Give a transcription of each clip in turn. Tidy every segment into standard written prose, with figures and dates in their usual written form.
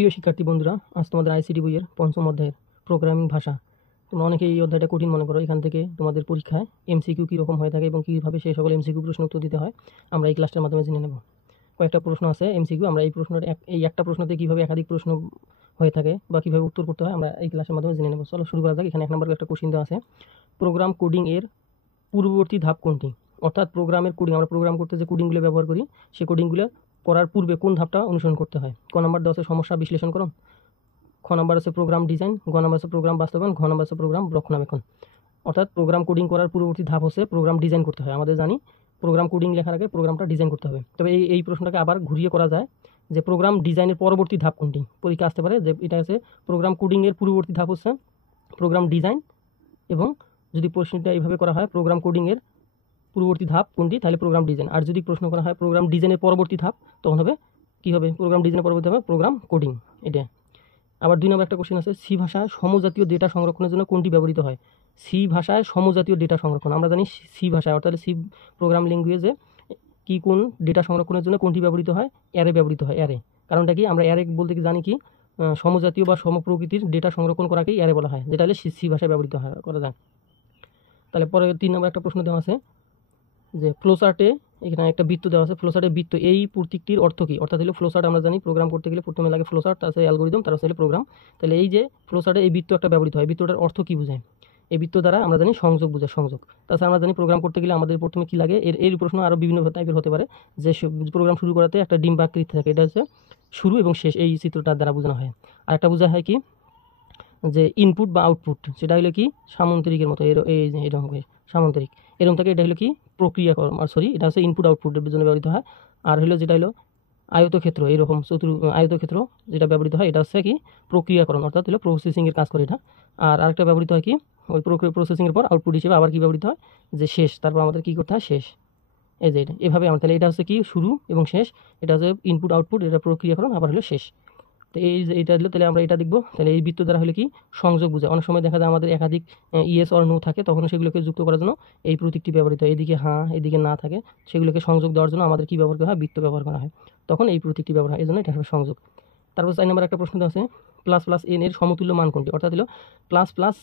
প্রিয় শিক্ষার্থী বন্ধুরা, আজ তোমাদের আইসিটি বইয়ের পঞ্চম অধ্যায়ের প্রোগ্রামিং ভাষা। তোমরা অনেকে এই অধ্যায়টা কঠিন মনে করো। এখান থেকে তোমাদের পরীক্ষায় এমসিকিউ কীরকম হয়ে থাকে এবং কীভাবে সেই সকল এমসিকিউ প্রশ্ন উত্তর দিতে হয় আমরা এই ক্লাসটার মাধ্যমে জেনে নেব। কয়েকটা প্রশ্ন আছে এমসিকিউ, আমরা এই প্রশ্নের এই একটা প্রশ্নতে কীভাবে একাধিক প্রশ্ন হয়ে থাকে বা কীভাবে উত্তর করতে হয় আমরা এই ক্লাসের মাধ্যমে জেনে নেব। চলো শুরু করা যাক। এখানে 1 নম্বর একটা কোশ্চিন দেওয়া আছে, প্রোগ্রাম কোডিং এর পূর্ববর্তী ধাপ কোনটি? অর্থাৎ প্রোগ্রামের কোডিং, আমরা প্রোগ্রাম করতে যে কোডিংগুলো ব্যবহার করি সেই কোডিংগুলো করার পূর্বে কোন ধাপটা অনুসরণ করতে হয়। ক নম্বর দেওয়া আছে সমস্যা বিশ্লেষণকরণ, খ নম্বর আছে প্রোগ্রাম ডিজাইন, গ নম্বর আছে প্রোগ্রাম বাস্তবায়ন, ঘ নম্বর আছে প্রোগ্রাম রক্ষণাবেক্ষণ। অর্থাৎ প্রোগ্রাম কোডিং করার পূর্ববর্তী ধাপ হচ্ছে প্রোগ্রাম ডিজাইন করতে হয়। আমাদের জানি প্রোগ্রাম কোডিং লেখার আগে প্রোগ্রামটা ডিজাইন করতে হবে। তবে এই প্রশ্নটাকে আবার ঘুরিয়ে করা যায় যে প্রোগ্রাম ডিজাইনের পরবর্তী ধাপ কোনটি? পরীক্ষা আসতে পারে যে এটা আছে প্রোগ্রাম কোডিংয়ের পূর্ববর্তী ধাপ হচ্ছে প্রোগ্রাম ডিজাইন, এবং যদি প্রশ্নটা এইভাবে করা হয় প্রোগ্রাম কোডিংয়ের পূর্ববর্তী ধাপ কোনটি, তাহলে প্রোগ্রাম ডিজাইন। আর যদি প্রশ্ন করা হয় প্রোগ্রাম ডিজাইনের পরবর্তী ধাপ, তখন হবে কী হবে? প্রোগ্রাম ডিজাইনের পরবর্তী হবে প্রোগ্রাম কোডিং। এটা আবার 2 নম্বর একটা কোশ্চেন আছে, সি ভাষায় সমজাতীয় ডেটা সংরক্ষণের জন্য কোনটি ব্যবহৃত হয়? সি ভাষায় সমজাতীয় ডেটা সংরক্ষণ, আমরা জানি সি ভাষায় অর্থাৎ সি প্রোগ্রাম ল্যাঙ্গুয়েজে কি কোন ডেটা সংরক্ষণের জন্য কোনটি ব্যবহৃত হয়? অ্যারে ব্যবহৃত হয়। অ্যারে কারণটা কি? আমরা অ্যারে বলতে কি জানি কি সমজাতীয় বা সমপ্রকৃতির ডেটা সংরক্ষণ করাকেই অ্যারে বলা হয়, যেটা হলে সি ভাষায় ব্যবহৃত করা যায়। তাহলে পরে 3 নম্বর একটা প্রশ্ন দেওয়া আছে যে ফ্লোচার্টে, এখানে একটা বৃত্ত দেওয়া আছে, ফ্লোচার্টের বৃত্ত এই প্রতীকটির অর্থ কী? অর্থাৎ হলো ফ্লোচার্ট আমরা জানি প্রোগ্রাম করতে গেলে প্রথমে লাগে ফ্লোচার্ট, তারপরে অ্যালগোরিদম, তারপরে হলো প্রোগ্রাম। তাহলে এই যে ফ্লোচার্টে এই বৃত্ত একটা ব্যবহৃত হয়, বৃত্তটার অর্থ কী বোঝায়? এই বৃত্ত দ্বারা আমরা জানি সংযোগ বোঝায়, সংযোগ। তাছাড়া আমরা জানি প্রোগ্রাম করতে গেলে আমাদের প্রথমে কী লাগে, এর প্রশ্ন আরও বিভিন্ন টাইপের হতে পারে। যে প্রোগ্রাম শুরু করাতে একটা ডিম্বাকৃতি থাকে, এটা হচ্ছে শুরু এবং শেষ, এই চিত্রটার দ্বারা বোঝানো হয়। আর একটা বোঝা হয় কি যে ইনপুট বা আউটপুট, সেটা হলো কি সামান্তরিকের মতো, এরকম সামান্তরিক এরকম থাকে। এটা হলো কি প্রক্রিয়াকরণ, আর সরি এটা হচ্ছে ইনপুট আউটপুটের জন্য ব্যবহৃত হয়। আর হলো যেটা হলো আয়তক্ষেত্র, এরকম আয়তক্ষেত্র যেটা ব্যবহৃত হয় এটা হচ্ছে কি প্রক্রিয়াকরণ, অর্থাৎ হলো প্রসেসিংয়ের কাজ করে এটা। আর আরেকটা ব্যবহৃত হয় কি ওই প্রসেসিংয়ের পর আউটপুট হিসেবে আবার কি ব্যবহৃত হয় যে শেষ, তারপর আমাদের কী করতে হয় শেষ। এই যে এটা এভাবে আমরা, তাহলে এটা হচ্ছে কি শুরু এবং শেষ, এটা হচ্ছে ইনপুট আউটপুট, এটা প্রক্রিয়াকরণ, আবার হলো শেষ। তো এইটা হলো, তাহলে আমরা এটা দেখবো। তাহলে এই বৃত্ত দ্বারা হলে কি সংযোগ বোঝায়। অনেক সময় দেখা যায় আমাদের একাধিক ইয়েস অর নো থাকে, তখন সেগুলোকে যুক্ত করার জন্য এই প্রতীকটি ব্যবহৃত হয়। এদিকে হ্যাঁ এদিকে না থাকে, সেগুলোকে সংযোগ দেওয়ার জন্য আমাদের কী ব্যবহার করা হয়? বৃত্ত ব্যবহার করা হয়, তখন এই প্রতীকটি ব্যবহার হয়, এই জন্য এটা হবে সংযোগ। তারপর 4 নম্বর একটা প্রশ্ন আছে, প্লাস প্লাস এন এর সমতুল্য মান কোনটি? অর্থাৎ হলো প্লাস প্লাস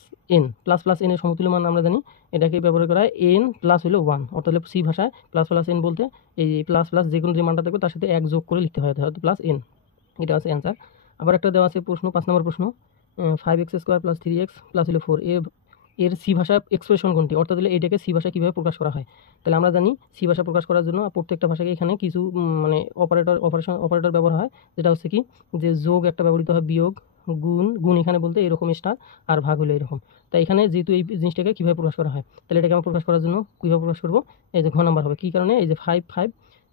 এন এর সমতুল্য মান আমরা জানি এটাকে ব্যবহার করা হয় এন প্লাস হলো 1। অর্থাৎ হলো সি ভাষায় প্লাস প্লাস এন বলতে এই প্লাস প্লাস যে কোনো যে মানটা থাকবে তার সাথে 1 যোগ করে লিখতে হয়, হয়তো প্লাস এন, এটা আছে অ্যান্সার। আবার একটা দেওয়া আছে প্রশ্ন, 5 নম্বর প্রশ্ন, 5x² + 3x + হলো 4 এর সি ভাষা এক্সপ্রেশন কোনটি? অর্থাৎ হলো এটাকে সি ভাষা কীভাবে প্রকাশ করা হয়? তাহলে আমরা জানি সি ভাষা প্রকাশ করার জন্য প্রত্যেকটা ভাষাকে এখানে কিছু মানে অপারেটর ব্যবহার হয়, যেটা হচ্ছে কি যে যোগ একটা ব্যবহৃত হয়, বিয়োগ, গুণ এখানে বলতে এরকম স্টার, আর ভাগ হলো এরকম। তাই এখানে যেহেতু এই জিনিসটাকে কীভাবে প্রকাশ করা হয়, তাহলে এটাকে আমরা প্রকাশ করার জন্য কীভাবে প্রকাশ করবো? এই যে ঘ নাম্বার হবে, কী কারণে? এই যে 5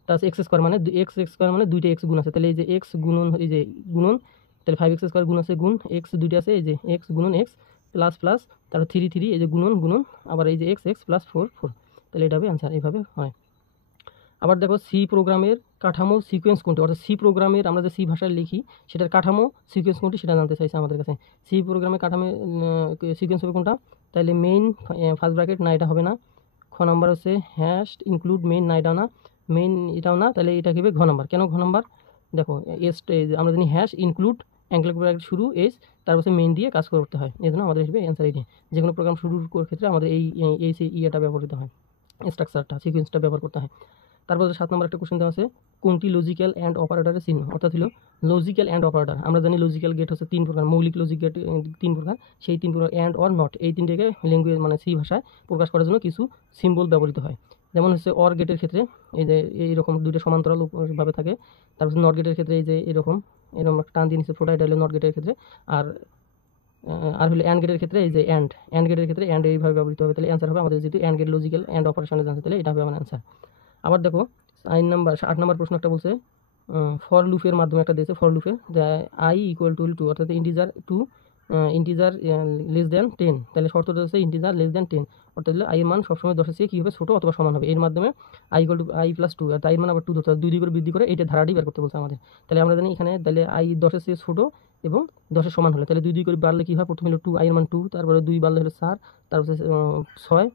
তার x² মানে x² মানে 2টা x গুণ আছে, তাহলে এই যে x গুণন, এই যে গুণন, তাহলে 5x² গুণ আছে গুণ x দুইটা আছে, এই যে x গুণন x প্লাস প্লাস তারপর 3 এই যে গুণন আবার এই যে x প্লাস 4, তাহলে এটা হবে অ্যান্সার, এইভাবে হয়। আবার দেখো সি প্রোগ্রামের কাঠামো সিকোয়েন্স কোনটি? অর্থাৎ সি প্রোগ্রামের আমরা যে সি ভাষায় লিখি সেটার কাঠামো সিকোয়েন্স কোনটি সেটা জানতে চাইছে আমাদের কাছে। সি প্রোগ্রামের কাঠামো সিকোয়েন্স হবে কোনটা? তাহলে মেইন ফার্স্ট ব্র্যাকেট না, এটা হবে না। খ নাম্বার হচ্ছে হ্যাশ ইনক্লুড মেইন না, এটাও না, মেইন এটাও না, তাহলে এটা হবে ঘ নাম্বার। কেন ঘ নাম্বার? দেখো আমরা জানি হ্যাশ ইনক্লুড অ্যাঙ্গেল ব্র্যাকেট শুরু এস, তারপর মেইন দিয়ে কাজ করতে হয়, এই জন্য আমাদের হিসেবে অ্যান্সার এইটি। যে কোনো প্রোগ্রাম শুরুর ক্ষেত্রে আমাদের এই ইয়েটা ব্যবহৃত হয়, স্ট্রাকচারটা সিকোয়েন্সটা ব্যবহার করতে হয়। তারপর 7 নম্বর একটা কোশ্চেন দেওয়া আছে, কোনটি লজিক্যাল অ্যান্ড অপারেটরের চিহ্ন? অর্থাৎ হলো লজিক্যাল অ্যান্ড অপারেটর, আমরা জানি লজিক্যাল গেট হচ্ছে 3 প্রকার, মৌলিক লজিক গেট 3 প্রকার, সেই 3 প্রকার অ্যান্ড অর নট, এই 3টাকে ল্যাঙ্গুয়েজ মানে সি ভাষায় প্রকাশ করার জন্য কিছু সিম্বল ব্যবহৃত হয়। যেমন হচ্ছে অর গেটের ক্ষেত্রে এই যে এইরকম দুইটা সমান্তরালভাবে থাকে, তারপর নট গেটের ক্ষেত্রে এই যে এরকম টান দিয়ে নিচে ফোটা, এটা হলো নট গেটের ক্ষেত্রে। আর হলো অ্যান্ড গেটের ক্ষেত্রে এই যে অ্যান্ড গেটের ক্ষেত্রে অ্যান্ড এইভাবে ব্যবহৃত হবে, তাহলে অ্যান্সার হবে আমাদের যেহেতু অ্যান্ড গেট লজিক্যাল অ্যান্ড অপারেশনের জানতে, তাহলে এটা হবে আমার অ্যান্সার। আবার দেখো 8 নম্বর প্রশ্ন একটা বলছে, ফর লুপের মাধ্যমে একটা দিয়েছে, ফর লুপের i = 2, অর্থাৎ ইন্টিজার লেস দেন 10, তাহলে শর্তটা হচ্ছে ইন্টিজার লেস দেন 10, অর্থাৎ i এর মান সবসময় 10 এর চেয়ে কী হবে? ছোটো অথবা সমান হবে। এর মাধ্যমে i + 2, তাই এর মান আবার 2 ধরতে হবে, 2 করে বৃদ্ধি করে এইটা ধারাটি বের করতে বলছে আমাদের। তাহলে আমরা জানি এখানে তাহলে i 10 এর চেয়ে ছোটো এবং 10 এর সমান হলে, তাহলে 2 করে বাড়লে কী হয়? প্রথমে হলো 2, i এর মান 2, তারপরে 2 বাড়লে হলো 4, তারপর 6,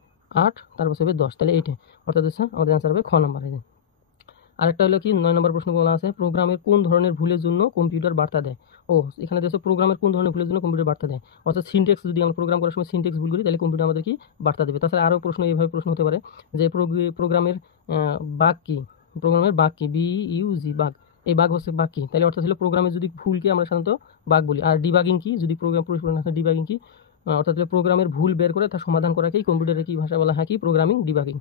8, তারপর হবে 10, তাহলে এইটা অর্থাৎ হচ্ছে আমাদের অ্যান্সার হবে খ নাম্বার। আরেকটা হলো কি 9 নম্বর প্রশ্ন বলা আছে প্রোগ্রামের কোন ধরনের ভুলের জন্য কম্পিউটার বার্তা দেয়। এখানে দেখো প্রোগ্রামের কোন ধরনের ভুলের জন্য কম্পিউটার বার্তা দেয়, অর্থাৎ সিনট্যাক্স যদি আমরা প্রোগ্রাম করার সময় সিনট্যাক্স ভুল করি তাহলে কম্পিউটার আমাদের কি বার্তা দেবে। তাছাড়া আরও প্রশ্ন এইভাবে প্রশ্ন হতে পারে যে প্রোগ্রামের বাগ কি, প্রোগ্রামের বাগ কি, BUG বাগ, এই বাগ হচ্ছে বাগ কি, তাহলে অর্থাৎ হলো প্রোগ্রামের যদি ভুলকে আমরা সাধারণত বাগ বলি। আর ডিবাগিং কি, যদি প্রোগ্রাম পরিপূর্ণ না ডিবাগিং কি, অর্থাৎ হলো প্রোগ্রামের ভুল বের করে তার সমাধান করাকেই কম্পিউটারে কি ভাষা বলা হয় কি প্রোগ্রামিং ডিবাগিং।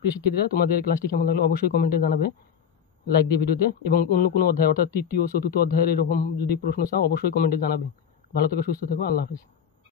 প্রিয় শিক্ষার্থীরা, তোমাদের ক্লাসটি কেমন লাগলো অবশ্যই কমেন্টে জানাবে, লাইক দিয়ে ভিডিওতে, এবং অন্য কোনো অধ্যায় অর্থাৎ তৃতীয় চতুর্থ অধ্যায়ের এরকম যদি প্রশ্ন চাও অবশ্যই কমেন্টে জানাবে। ভালো থেকো, সুস্থ থেকো, আল্লাহ হাফেজ।